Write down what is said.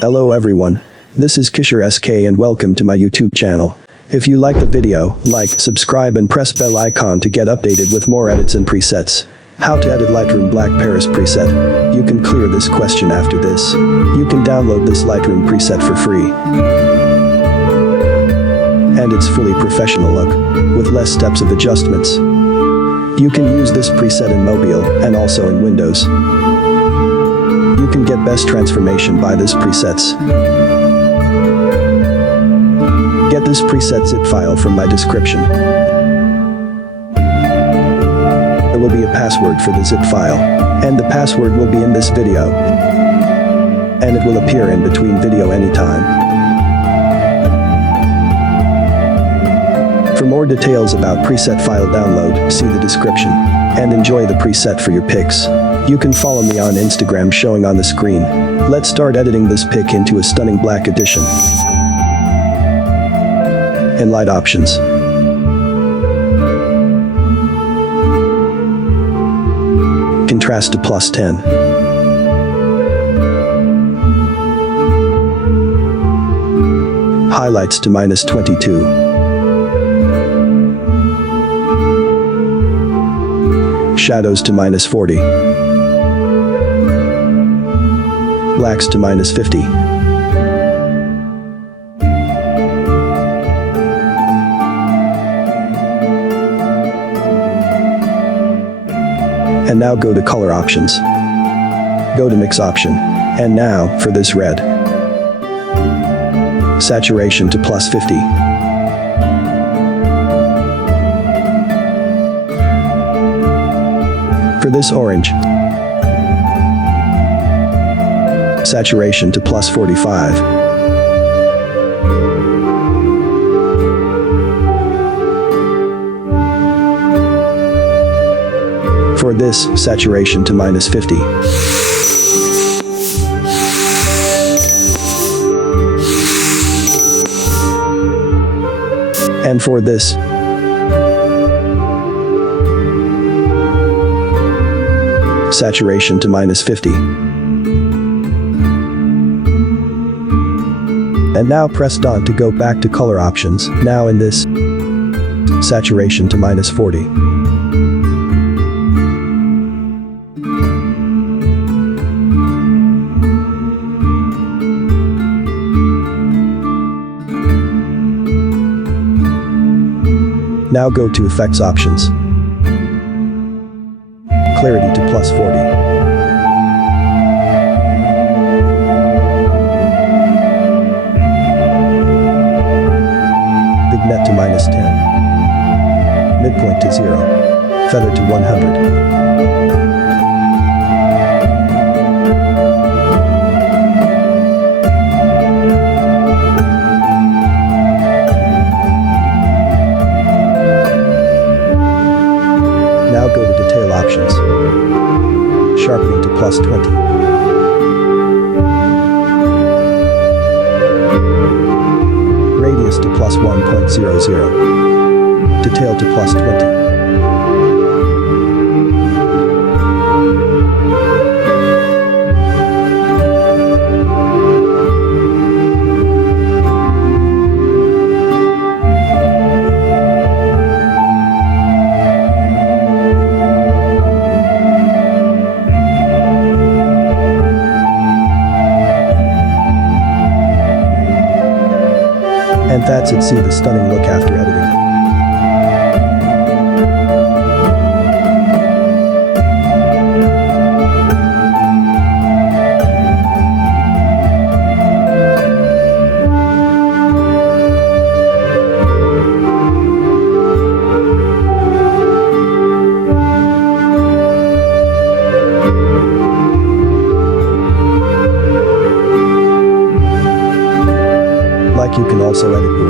Hello everyone. This is 𝘊𝘆𝘀𝘀𝗄𝘁 and welcome to my YouTube channel. If you like the video, like, subscribe and press bell icon to get updated with more edits and presets. How to edit Lightroom 𝗏𝗏𝗏𝗏 preset. You can clear this question after this. You can download this Lightroom preset for free. And it's fully professional look, with less steps of adjustments. You can use this preset in mobile and also in Windows. You can get best transformation by this presets. Get this preset zip file from my description. There will be a password for the zip file, and the password will be in this video. And it will appear in between video anytime. For more details about preset file download, see the description. And enjoy the preset for your pics. You can follow me on Instagram showing on the screen. Let's start editing this pic into a stunning black edition. In light options. Contrast to +10. Highlights to -22. Shadows to -40. Blacks to -50. And now go to color options. Go to mix option. And now, for this red. Saturation to +50. For this orange. Saturation to +45. For this, saturation to -50. And for this, saturation to -50. And now press done to go back to color options. Now in this, saturation to -40. Now go to effects options. Clarity to +40. Vignette to -10. Midpoint to 0. Feather to 100. Now go to detail options. Sharpening to +20. Radius to +1.00. Detail to +20. And that's it. See the stunning look after editing. You can also edit your